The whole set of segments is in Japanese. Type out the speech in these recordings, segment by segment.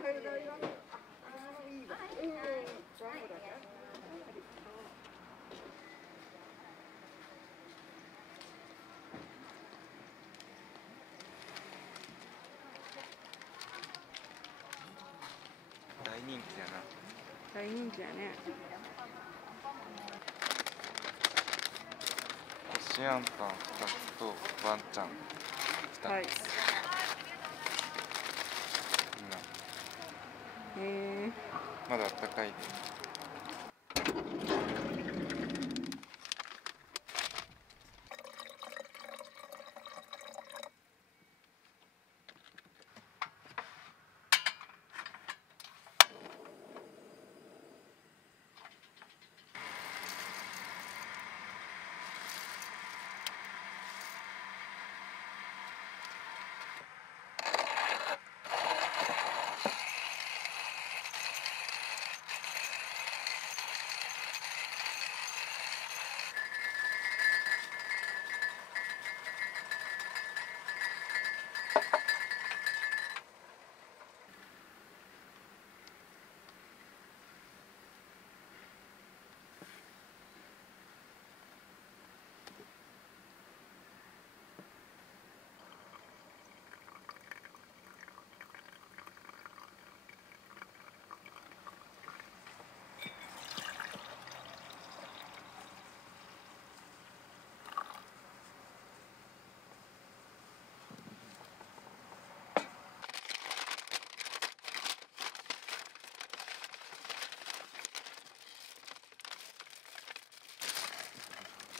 大人気やな。大人気やね。こしあんパン2つとワンちゃん2つ。はい。まだあったかいで。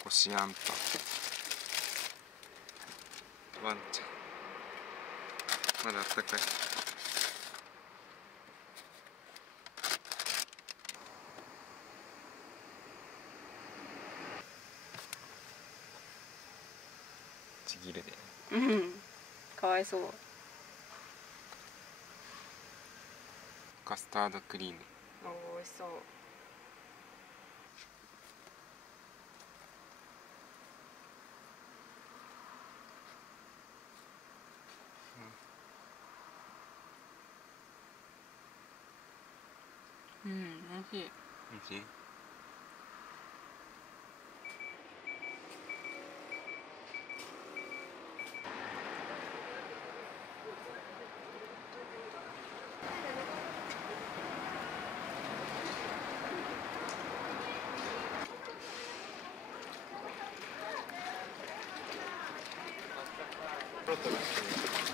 こしあんパンワンちゃんまだあったかい。ちぎるで。うん。かわいそう。カスタードクリーム。おお、美味しそう。うん、美味しい。美味しい。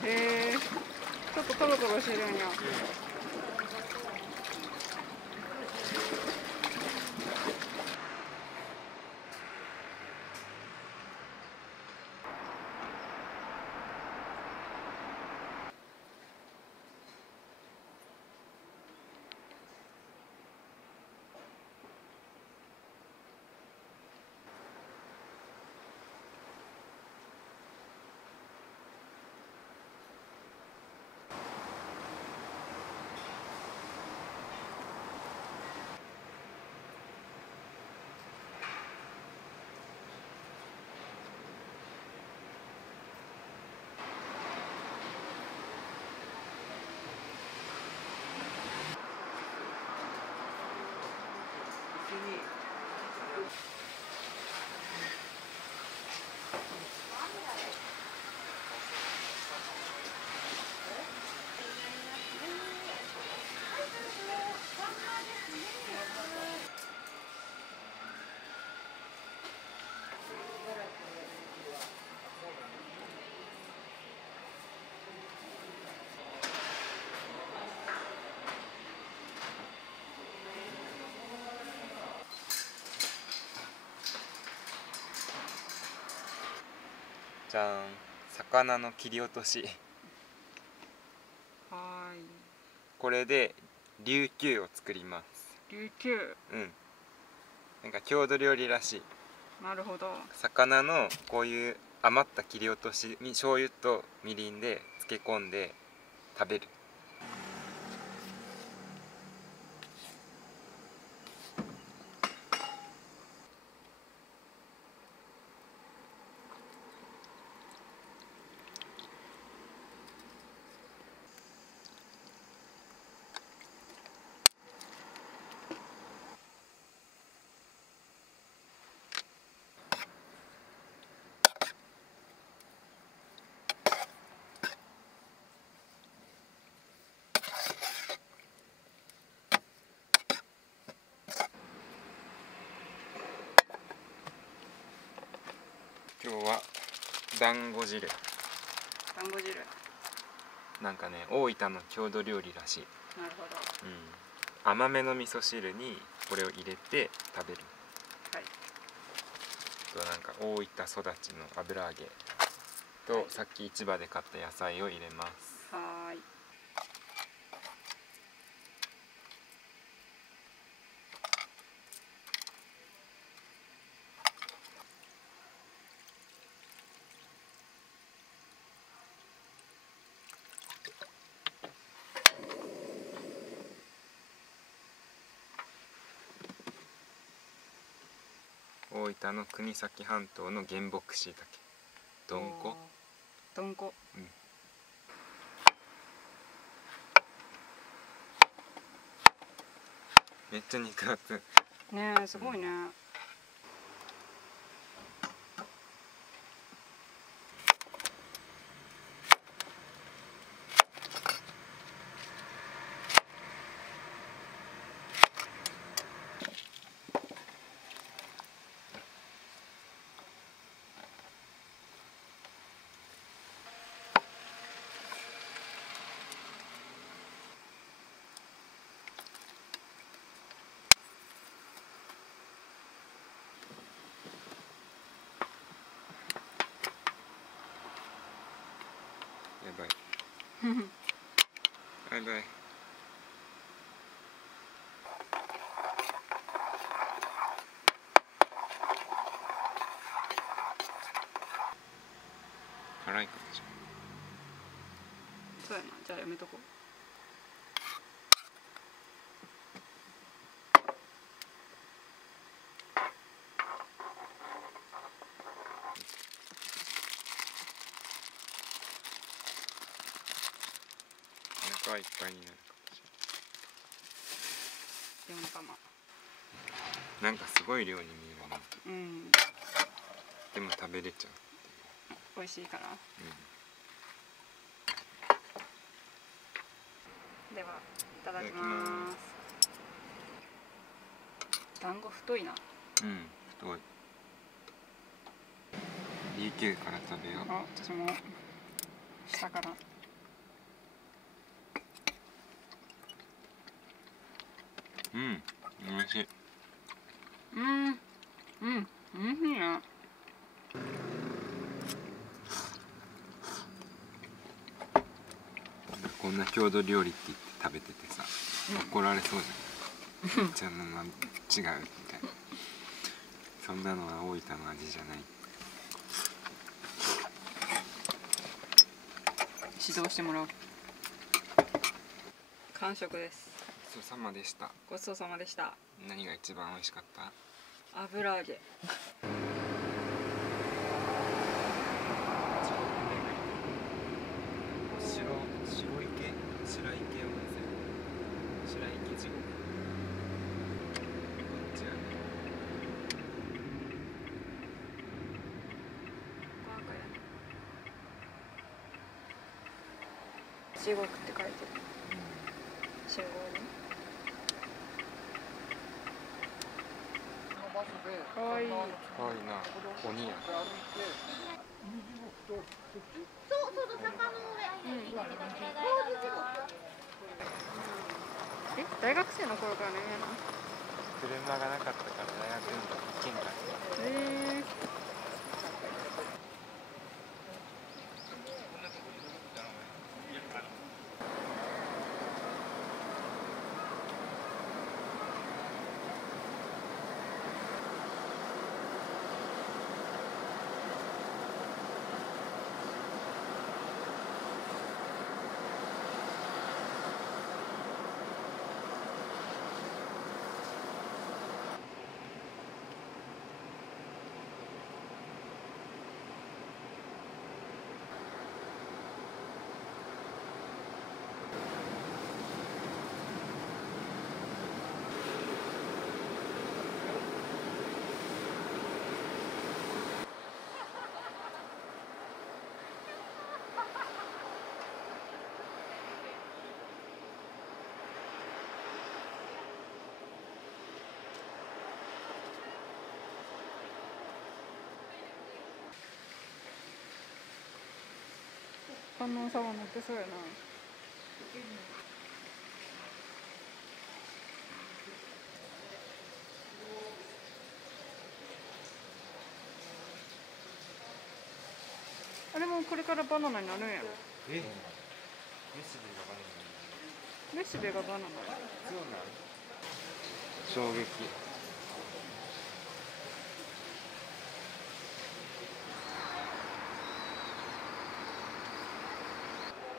へえ、ちょっとトロトロしてるんや。じゃん、魚の切り落とし。はーい。これで琉球を作ります。琉球。うん。なんか郷土料理らしい。なるほど。魚のこういう余った切り落としに醤油とみりんで漬け込んで食べる。団子汁。団子汁。なんかね、大分の郷土料理らしい。なるほど。うん。甘めの味噌汁にこれを入れて食べる。はい。となんか大分育ちの油揚げと、はい、さっき市場で買った野菜を入れます。はーい。大分の国東半島の原木しいたけ、どんこ。どんこ。うん。めっちゃ肉厚。ねえ、すごいね。やばい。バイバイ。辛いかもしれない。そうやな、じゃあやめとこう。お腹いっぱいになるかもし4玉。れない。なんかすごい量に見えるな。うん。でも食べれちゃう。美味しいから。うん。では、いただきます。団子太いな。うん、太い。BK から食べよう。あ、私も下から。うん、美味しい。うん、うん、美味しいな。こんな郷土料理って言って食べててさ、怒られそうじゃん。じゃあ違うみたいな。そんなのは大分の味じゃない。指導してもらおう。完食です。ごちそうさまでした。ごちそうさまでした。何が一番美味しかった？油揚げ。白池温泉、白池地獄。こっちはね。地獄って書いてる。信号に。かわいい。かわいいな。鬼や。大学生の頃からね。車がなかったから大学に行けんかった。へえ。観音様乗ってそうやな。あれもこれからバナナになるんやろ。メスビがバナナになる。メシベがバナナ。そうなん。衝撃。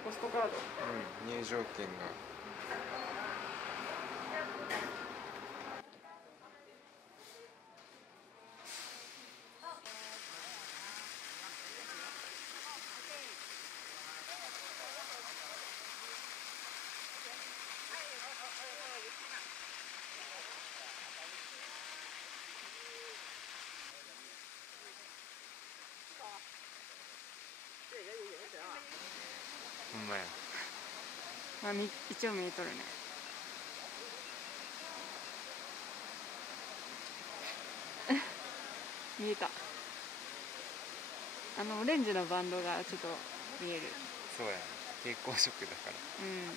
ポストカード。うん、入場券が。ほんまや。あ、一応見えとるね。見えた。オレンジのバンドがちょっと見える。そうやね。蛍光色だから。うん。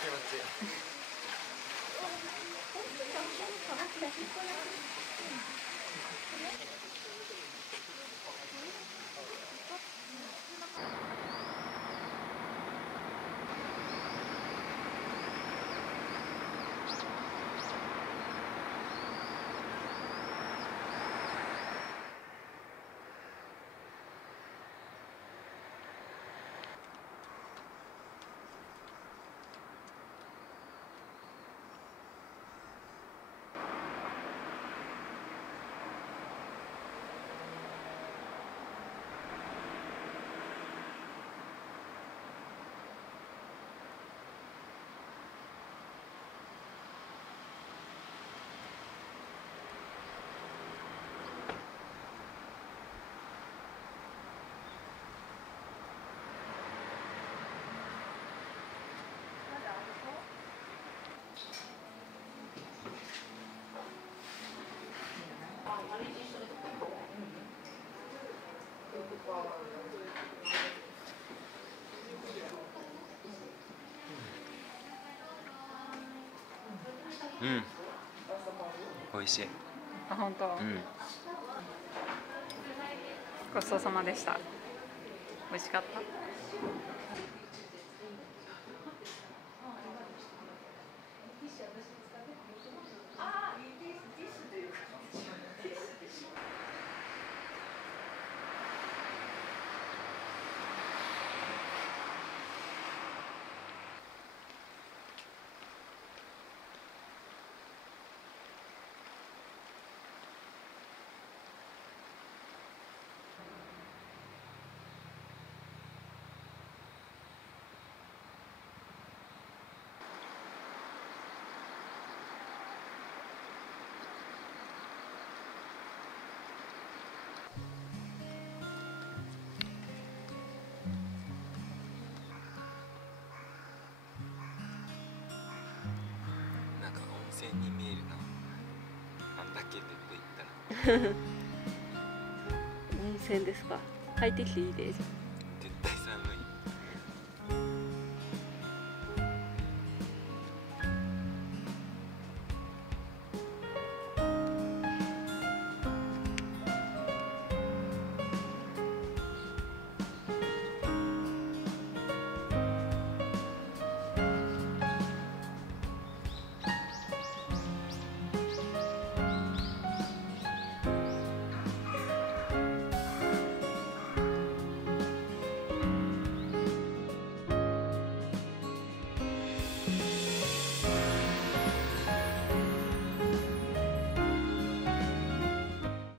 気持ちいい。うん、美味しい。あ、本当。うん。ごちそうさまでした。美味しかった。なんか温泉に見えるな。あんだけ出て行ったら。温泉ですか。入ってきていいです。